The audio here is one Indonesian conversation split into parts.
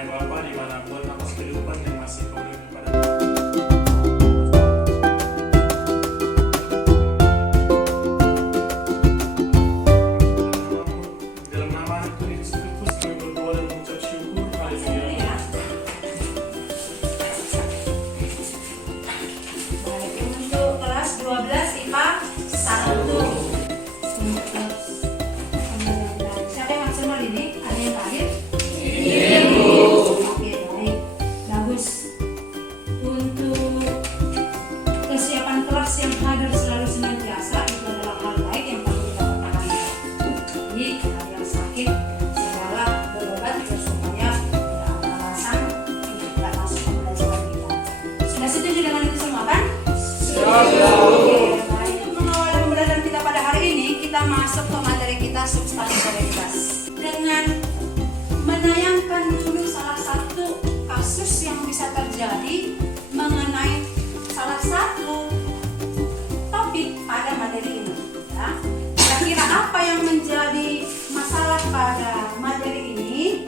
ya Bapak, dimanapun atas kehidupan yang masih kau berikan kepada dalam nama Tuhan Yesus Kristus kami berdoa dan mengucap syukur. Haleluya. Baik, untuk kelas 12 IPA 1. Siapa yang maksimal ini? Ada yang terakhir? Iya, Bu. Oke, baik. Bagus. Untuk kesiapan kelas yang hadir selalu senantiasa itu adalah hal baik yang perlu kita pertahankan. Jadi, hal yang sakit segala berobat supaya tidak ada alasan untuk tidak masuk ke pelajaran kita. Sudah setuju dengan itu semua kan? Oke, baik. Untuk mengawali pembelajaran kita pada hari ini, kita masuk ke materi kita substansialitas dengan menayangkan dulu salah satu kasus yang bisa terjadi mengenai salah satu topik pada materi ini. Ya. Kira-kira apa yang menjadi masalah pada materi ini?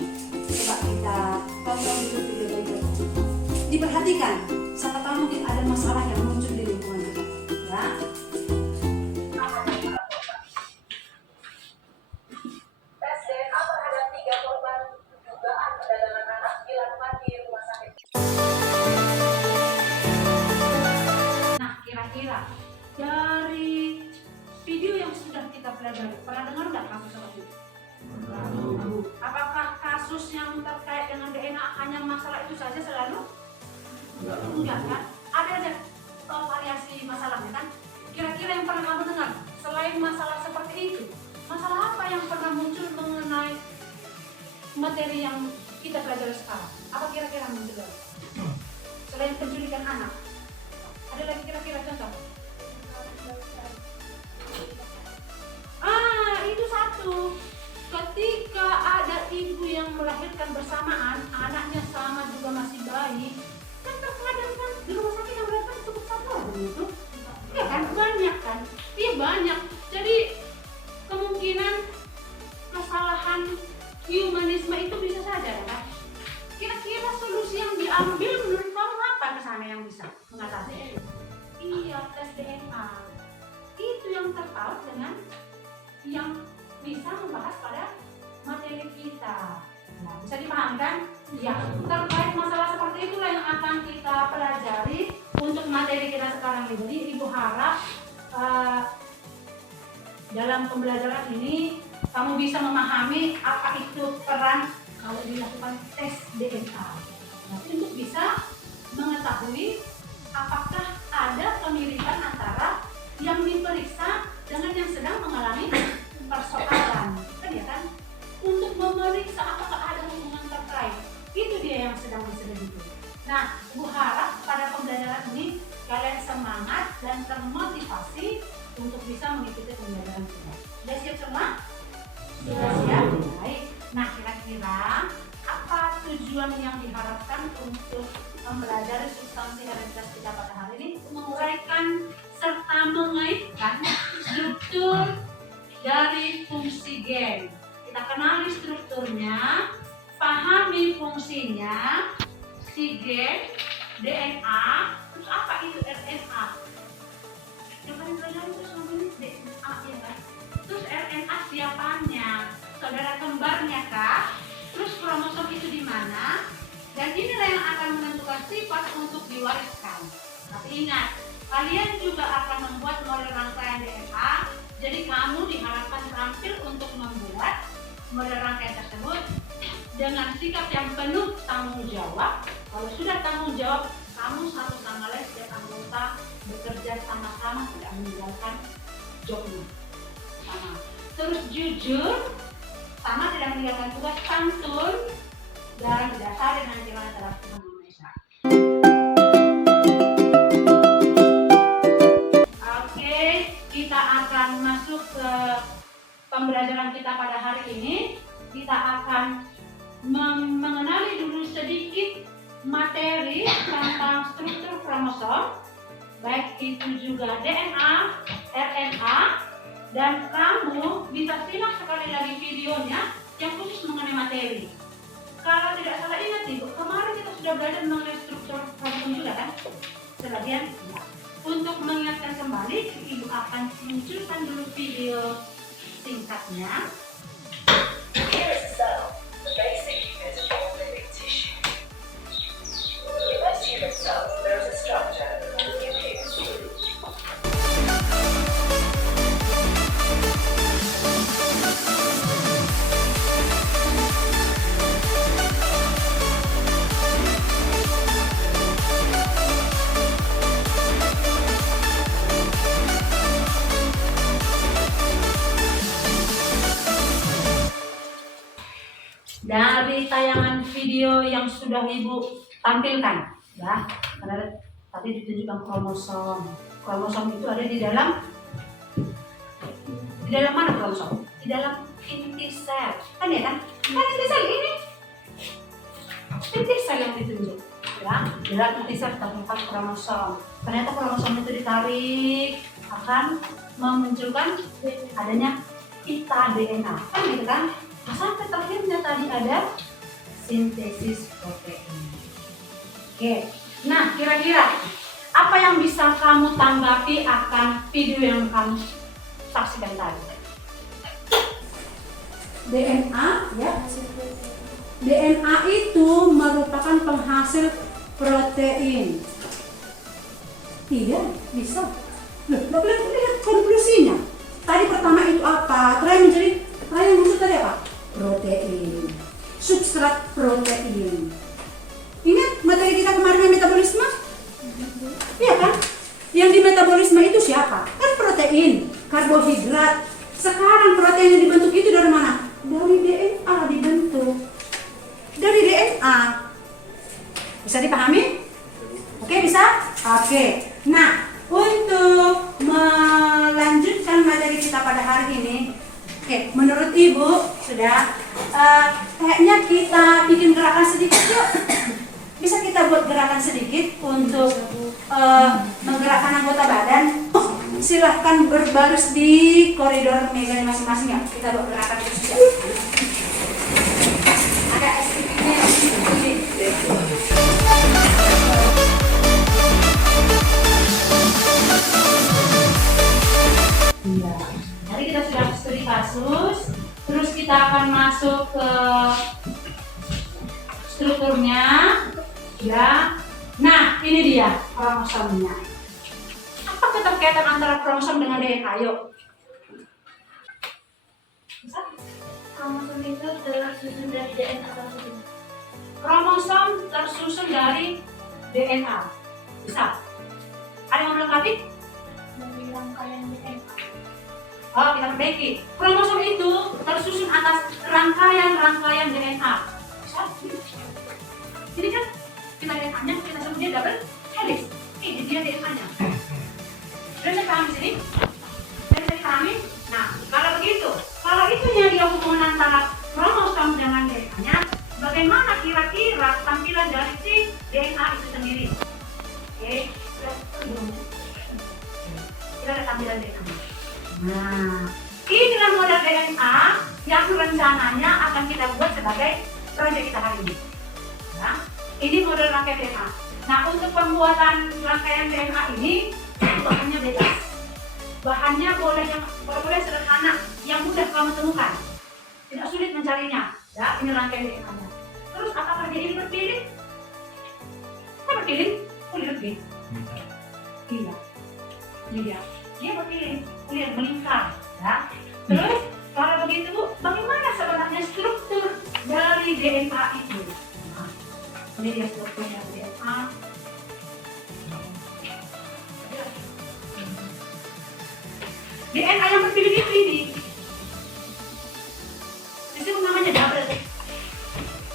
Coba kita tonton dulu video berikut. Diperhatikan, siapa tahu mungkin ada masalah yang muncul di lingkungan kita. Ya. Tes DNA terhadap 3 korban dugaan perdagangan anak dilakukan di rumah sakit. Nah, kira-kira dari video yang sudah kita pelajari, pernah dengar nggak kasus seperti itu? Apakah kasus yang terkait dengan DNA hanya masalah itu saja selalu? Enggak kan? Ada variasi masalahnya kan? Kira-kira yang pernah kamu dengar selain masalah seperti itu, masalah apa yang pernah muncul mengenai materi yang kita pelajari sekarang? Apa kira-kira muncul? Selain penculikan anak, ada lagi kira-kira contoh? Itu satu. Ketika ada ibu yang melahirkan bersamaan, anaknya sama juga masih bayi, kan terkadang kan di rumah sakit yang datang cukup satu begitu. Ya kan, banyak kan? Iya banyak. Jadi kemungkinan kesalahan humanisme itu bisa saja ya kan? Kira-kira solusi yang diambil menurut kamu apa kesana yang bisa mengatasi? Iya, tes DNA. Itu yang terpaut dengan yang bisa membahas pada materi kita. Nah, bisa dipahami kan? Ya, terkait masalah seperti itulah yang akan kita pelajari untuk materi kita sekarang ini. Jadi Ibu harap dalam pembelajaran ini kamu bisa memahami apa itu peran kalau dilakukan tes DNA. Nanti untuk bisa mengetahui apakah ada kemiripan antara yang diperiksa dengan yang sedang mengalami persoalan, kan ya kan? Untuk memeriksa apakah ada hubungan terkait, itu dia yang sedang diselidiki. Nah, Ibu harap pada pembelajaran ini kalian semangat dan termotivasi untuk bisa mengikuti pembelajaran kita. Sudah siap semua? Sudah siap? Baik. Nah, kira-kira apa tujuan yang diharapkan untuk mempelajari substansi hereditaritas kita pada hari ini? Menguraikan serta mengaitkan struktur dari fungsi gen. Kita kenali strukturnya, pahami fungsinya, si gen, DNA, terus apa itu RNA? Yang paling pelajari itu selama ini DNA ya kan? Terus RNA siapanya? Saudara kembarnya kah? Terus kromosom itu di mana? Dan inilah yang akan menentukan sifat untuk diwariskan. Tapi ingat, kalian juga akan membuat model rangkaian DNA. Jadi kamu diharapkan terampil untuk membuat model rangkaian tersebut dengan sikap yang penuh tanggung jawab. Kalau sudah tanggung jawab, kamu satu sama lain setiap anggota bekerja sama-sama, tidak meninggalkan jobnya. Sama. Terus jujur, sama tidak meninggalkan tugas, santun, dan berdasar dengan jalan terhadap Tuhan Yang Maha Esa. Oke, kita akan masuk ke pembelajaran kita pada hari ini. Kita akan mengenali dulu sedikit materi tentang struktur kromosom, baik itu juga DNA, RNA, dan kamu bisa simak sekali lagi videonya yang khusus mengenai materi. Kalau tidak salah ingat ibu, kemarin kita sudah belajar mengenai struktur kromosom juga kan? Sebagian ya. Untuk mengingatkan kembali, ibu akan munculkan dulu video singkatnya. Here is a cell, the basic unit of all living tissue. In most human cells, there is a structure, the nucleus. Dari tayangan video yang sudah ibu tampilkan, ya, karena tadi ditunjukkan kromosom. Kromosom itu ada di dalam mana kromosom? Di dalam inti sel, kan ya kan? Kan inti sel ini, inti sel yang ditunjuk, ya. Di dalam inti sel terdapat kromosom. Ternyata kromosom itu ditarik akan memunculkan adanya pita DNA, kan gitu kan? Nah, sampai terakhirnya tadi ada sintesis protein. Oke, nah kira-kira apa yang bisa kamu tanggapi akan video yang kamu saksikan tadi? DNA, ya. DNA itu merupakan penghasil protein. Tidak bisa. Loh, boleh lihat konklusinya. Tadi pertama itu apa? Terakhir yang muncul tadi apa? Protein, substrat protein. Ingat materi kita kemarin yang metabolisme? Iya kan? Yang di metabolisme itu siapa? Kan protein, karbohidrat. Sekarang protein yang dibentuk itu dari mana? Dari DNA dibentuk. Dari DNA. Bisa dipahami? Oke, bisa? Oke. Nah, untuk melanjutkan materi kita pada hari ini, oke, menurut ibu sudah kayaknya kita bikin gerakan sedikit yuk. Bisa kita buat gerakan sedikit untuk menggerakkan anggota badan. Silahkan berbaris di koridor meja masing-masing ya. Kita buat gerakan itu saja. Ada SPP-nya ini. Iya. Jadi kita sudah studi kasus, terus kita akan masuk ke strukturnya, ya. Nah, ini dia kromosomnya. Apa keterkaitan antara kromosom dengan DNA? Yuk. Bisa? Kromosom itu tersusun dari DNA atau tidak? Kromosom tersusun dari DNA. Bisa? Ada yang mau melengkapi? Dari rangkaian DNA. Oh, kita perbaiki. Kromosom itu tersusun atas rangkaian DNA. Bisa? Ini kan kita DNA-nya, kita sebut dia double helix. Ini dia DNA-nya. Sudah saya paham di sini? Sudah saya pahami? Nah, kalau begitu, kalau itunya dia hubungan antara kromosom dengan DNA-nya, bagaimana kira-kira tampilan dari si DNA itu sendiri? Oke, kita lihat tampilan DNA-nya. Nah, inilah model DNA yang rencananya akan kita buat sebagai proyek kita hari ini. Ya, ini model rangkaian DNA. Nah, untuk pembuatan rangkaian DNA ini bahannya bebas. Bahannya boleh sederhana, yang mudah kamu temukan. Tidak sulit mencarinya. Ya, ini rangkaian DNA-nya. Terus apakah dia ini berpilih? Kita berpilih? Kulit lebih. Iya. Ini dia. Dia berpilih, kulit melingkar. Ya. Terus kalau begitu, bagaimana sebenarnya struktur dari DNA itu? Nah, ini dia strukturnya DNA. DNA yang berpilih ini disebut namanya double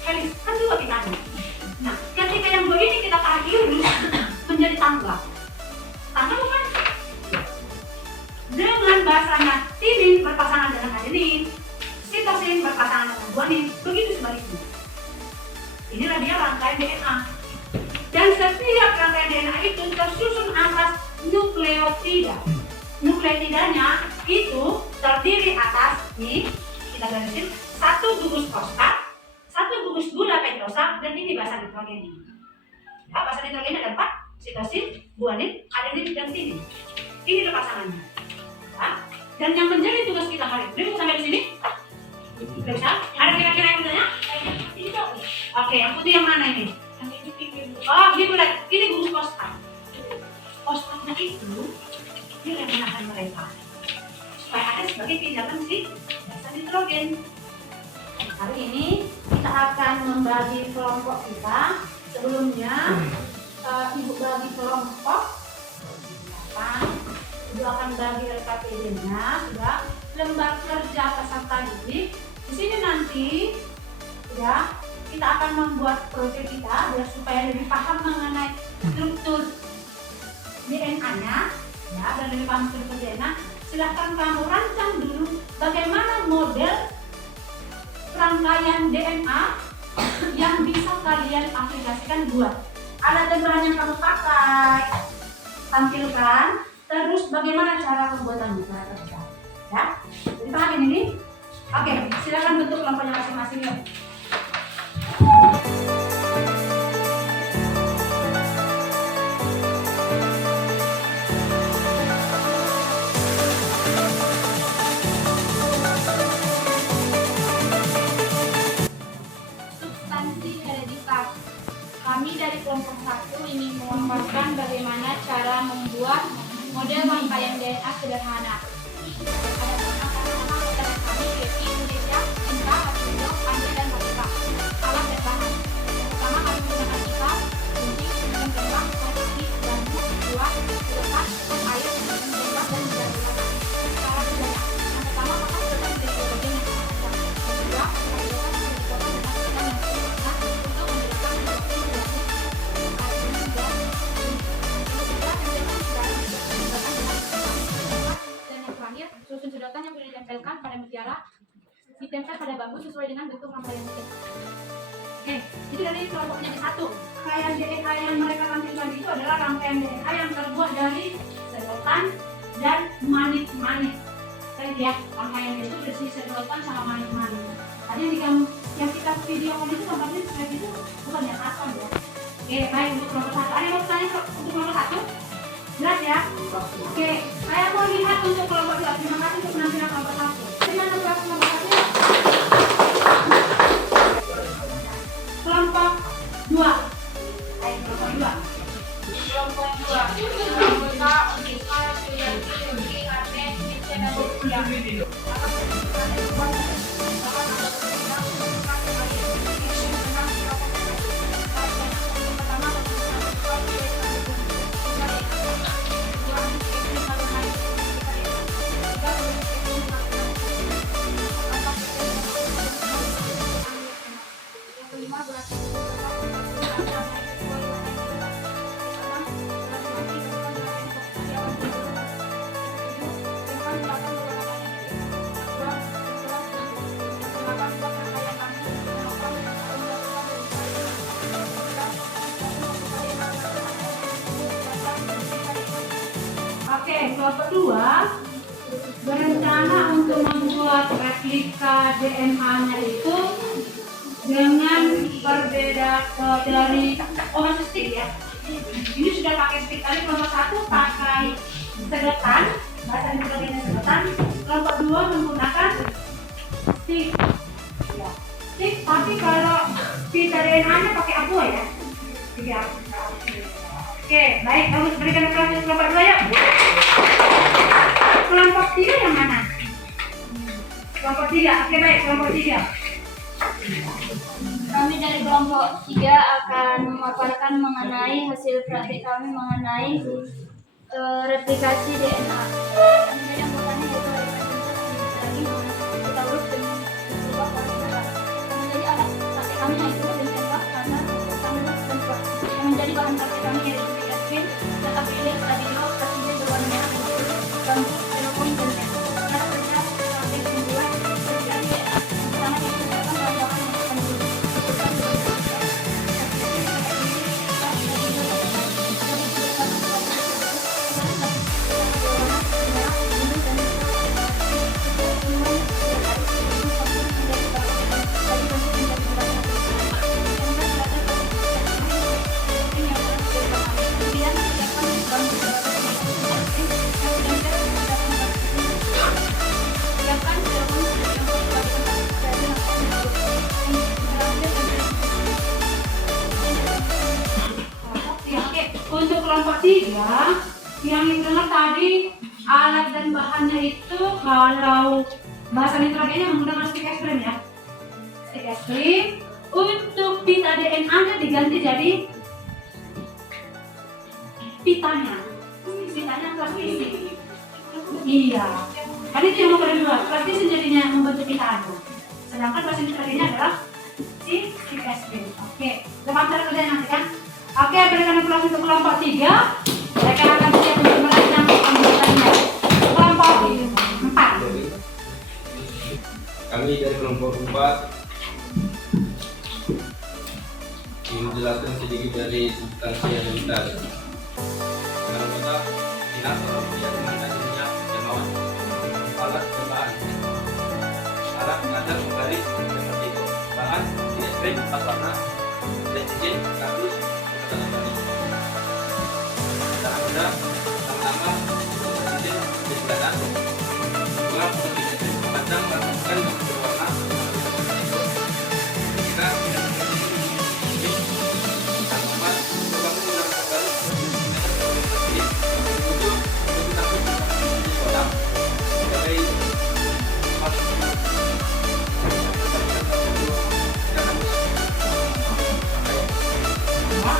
helix, kan dua kita ada. Nah, ketika yang dua ini kita tarik lurus menjadi tangga. Tangga bukan? Dengan bahasanya timin berpasangan dengan adenin, sitosin berpasangan dengan guanin, begitu sebaliknya. Inilah dia rangkaian DNA. Dan setiap rangkaian DNA itu tersusun atas nukleotida. Nukleotidanya itu terdiri atas, nih kita garisin, satu gugus fosfat, satu gugus gula replikasi guanin, adenin, dan timin. Inilah pasangannya. Ya. Dan yang menjadi tugas kita hari ini sampai di sini. Sudah bisa? Ada kira-kira yang bertanya? Oke, yang putih yang mana ini? Yang ini pipi. Oh, ini boleh. Ini gugus kostat. Kostatnya itu dia yang menahan mereka supaya ada sebagai pinjaman si gas nitrogen. Hari ini kita akan membagi kelompok kita. Sebelumnya ibu bagi kelompok. Ibu akan bagi RKPD-nya sudah. Lembar kerja peserta didik. Di sini nanti ya kita akan membuat proyek kita biar supaya lebih paham mengenai struktur DNA-nya ya, dan lebih paham struktur DNA. Silahkan kamu rancang dulu bagaimana model rangkaian DNA yang bisa kalian aplikasikan buat alat dan bahan yang kamu pakai, tampilkan, terus bagaimana cara pembuatannya, cara kerja ya. Jadi paham ini? Oke, silakan bentuk kelompoknya masing-masing ya. Substansi hereditas. Kami dari kelompok 1 ingin memaparkan bagaimana cara membuat model rangkaian DNA sederhana. Ada kami yaitu Indonesia, Inka, Hatindo, Andre, dan Hatika. Alat dan bahan. Pertama kami menggunakan pipa, gunting, dan tembak, plastik, bambu, buah, sedotan, air, dan tembak, dan jari. Cara kerjanya. Yang pertama maka sedotan menjadi bagian yang panjang. Yang kedua, sedotan menjadi dipotong dengan sedotan yang sederhana untuk menjadikan sedotan yang susun sedotan yang boleh ditempelkan pada mutiara, ditempel pada bambu sesuai dengan bentuk rangkaian mutiara. Oke, jadi dari kelompoknya di satu, rangkaian DNA yang mereka tampilkan itu adalah rangkaian DNA yang terbuat dari sedotan dan manik-manik. Tadi ya, rangkaian itu bersih sedotan sama manik-manik. Tadi yang kita videokan itu gambarnya seperti itu, bukan yang asal ya. Oke, baik untuk kelompok satu. Ada yang mau tanya untuk kelompok satu? Jelas ya? Oke, saya mau lihat untuk kelompok dua. Terima kasih untuk penampilan kelompok satu. Dengan kelompok satu. Kelompok dua. Ayo kelompok dua. Kelompok 2. Anggota Unisa, Suyanti, Yuki, Ane, Nice, dan Lucia. Oke, kelompok dua berencana untuk membuat replika DNA-nya itu dengan berbeda dari masih stick ya. Ini sudah pakai stick. Tadi kelompok satu pakai sedotan, bahasa Indonesia sedotan. Kelompok dua menggunakan stick. Ya. Stick, tapi kalau kita DNA-nya pakai abu ya. Tiga. Oke, baik. Bagus, berikan kelompok dua ya. Kelompok tiga yang mana? Kelompok tiga. Oke, baik. Kelompok tiga. Kami dari kelompok 3 akan memaparkan mengenai hasil praktik kami mengenai replikasi DNA. Kami dari anggotanya yaitu lagi kita urut dengan sebuah perintah. Kami menjadi alat praktik kami yaitu dan tembak, kamar, tangga, dan kuat. Yang menjadi bahan praktik kami yaitu bigaskin, data pilih, stabilo, presiden berwarna merah, bambu, telepon, dan net. Cara kerja praktik membuat replikasi DNA. Pertama dikerjakan bahan-bahan yang penting. kelompok 3 yang dengar tadi alat dan bahannya itu kalau bahasa nitrogennya menggunakan stick es krim ya. Stick es krim. Untuk pita DNA-nya diganti jadi pitanya. Pitanya plastisi. Iya. Kan itu yang nomor 2. Plastisi jadinya membentuk pitanya. Sedangkan bahasa nitrogennya adalah si stick es krim. Oke. Lepas cara kerjanya nanti kan. Oke, berikan aplaus untuk kelompok 3. Mereka akan siap untuk melakukan pembuatannya. Kelompok 4. Kami dari kelompok 4 ingin menjelaskan sedikit dari substansi elemental. Dengan kata dinator dia dengan hasilnya jemaah alat bahan. Alat kadar menggaris seperti itu. Bahan tidak strip empat warna, oksigen, kardus, dan lain-lain. Ada sama-sama oksigen di sebelah dua oksigen memandang melakukan berwarna kita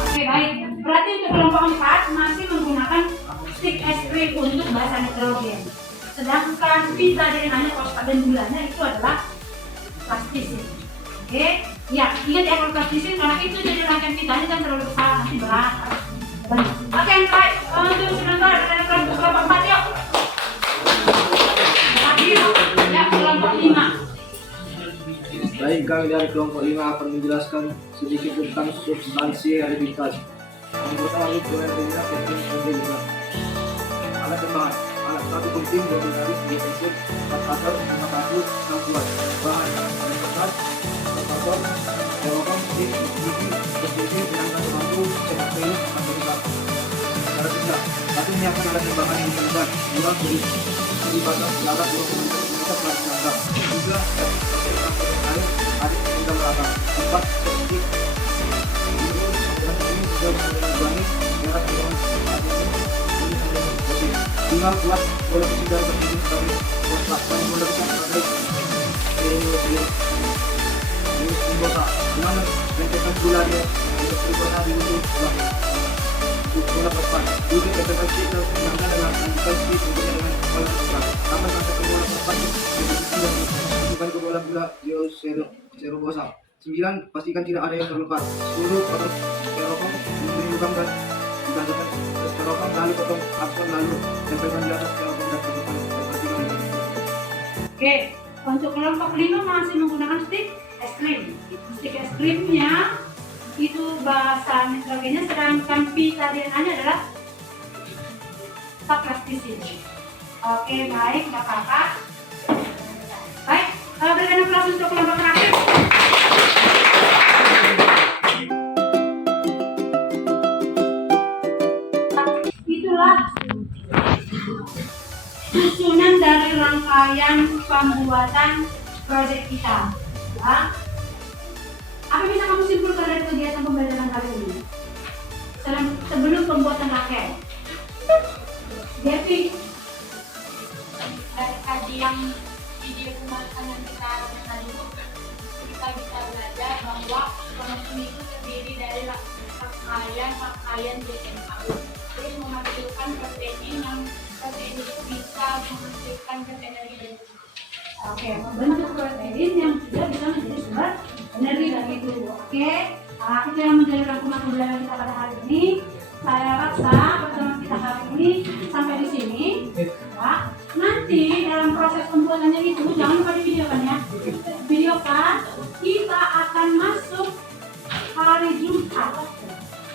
Oke, baik. Berarti untuk kelompok 4 masih menggunakan stick es krim untuk bahasa nitrogen. Sedangkan pita DNA-nya, fosfat dan gulanya itu adalah plastisin. Oke, ya ingat ya kalau plastisin karena itu jadi rangkaian pitanya kan terlalu besar nanti berat. Oke, baik. Untuk sebentar ada kelompok 4 yuk. Ya, kelompok 5. Baik, kami dari kelompok 5 akan menjelaskan sedikit tentang substansi hereditas. Anggota lalu berhentinya teknik juga. Alat bahan, alat satu penting 12 garis defensif, 4 pasar, 5 kasus, 6 kuat. Bahan, kertas, kertas, teropong, stick, gigi, berdiri, dengan lampu, cetak pil, fasilitas. Cara kerja, satu menyiapkan alat bahan yang digunakan, 2 beri, jadi batas, larat, 2 komentar, kita plastik anggap. 3, air, air, tinggal merata. 4, stick, tinggal buat boleh sudah berdiri dari buat dan boleh sampai ini anggota dengan rentetan gula dia untuk anggota di ujung gula depan juga rentetan kita dengan antisipasi dengan kepala besar tambah sampai ke bola depan bukan ke bola gula zero bosa 9. Pastikan tidak ada yang terlepas. 10. Potong styrofoam, memberi lubang dan digandakan styrofoam, lalu potong karton, lalu tempelkan di atas styrofoam dan potongkan perhatikan. Oke, untuk kelompok 5 masih menggunakan stick es krim. Stick es krimnya itu bahasa nitrogennya, sedangkan pita DNA-nya adalah plastisin. Oke, baik, nggak apa-apa. Baik, berikan aplaus untuk kelompok terakhir. Itulah susunan dari rangkaian pembuatan proyek kita. Ya. Apa bisa kamu simpulkan dari kegiatan pembelajaran kali ini? Sebelum pembuatan raket. Devi. Dari tadi yang video pembahasan yang kita tadi kita bisa belajar bahwa kromosom itu terdiri dari rangkaian DNA. Terus menghasilkan protein yang protein itu bisa menghasilkan zat energi dan Oke, membentuk protein yang juga bisa menjadi sumber energi dari itu. Oke, itu yang menjadi rangkuman pembelajaran kita pada hari ini. Saya rasa pertemuan kita hari ini sampai di sini. Ya. Nanti dalam proses pembuatannya itu jangan lupa divideokan ya. Videokan. Kita akan masuk hari Jumat.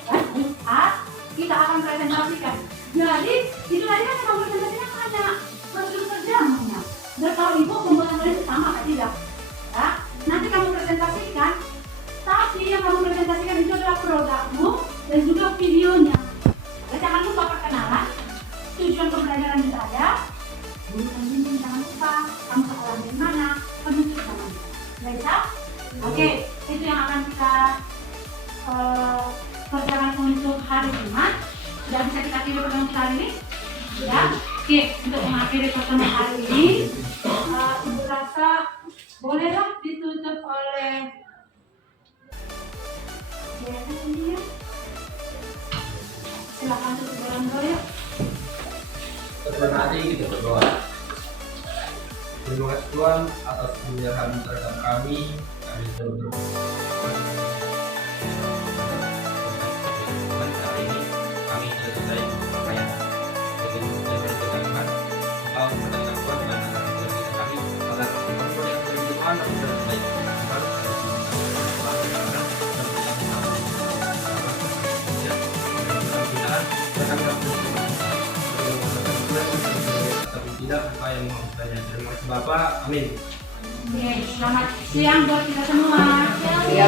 Ya, Jumat kita akan presentasikan. Jadi itu tadi kan kita presentasikan hanya prosedur kerjanya. Bertahu ibu pembuatan kalian itu sama atau tidak? Ya, nanti kamu presentasikan. Tapi yang kamu presentasikan itu adalah produkmu dan juga videonya. Ya, jangan lupa perkenalan, tujuan pembelajaran itu ada. Guru pembimbing jangan lupa, kamu sekolah di mana, penutup jangan lupa. Bisa? Oke, itu yang akan kita kerjakan untuk hari Jumat. Sudah bisa kita akhiri pertemuan kita hari ini? Ya. Oke, untuk mengakhiri pertemuan hari ini, Ibu rasa bolehlah ditutup oleh ya. Silakan tutup dalam doa ya. Terima kasih kita berdoa. Terima kasih Tuhan atas pemeliharaan terhadap kami. Kami sudah berdoa. Hari ini kami selesai berpakaian. Begitu kita berdoakan. Kau mendengar Tuhan dan anak kita kami agar kita yang berdoa dan berbaik. Tidak apa yang mau bertanya. Terima kasih Bapak. Amin. Oke, selamat siang buat kita semua. Ya.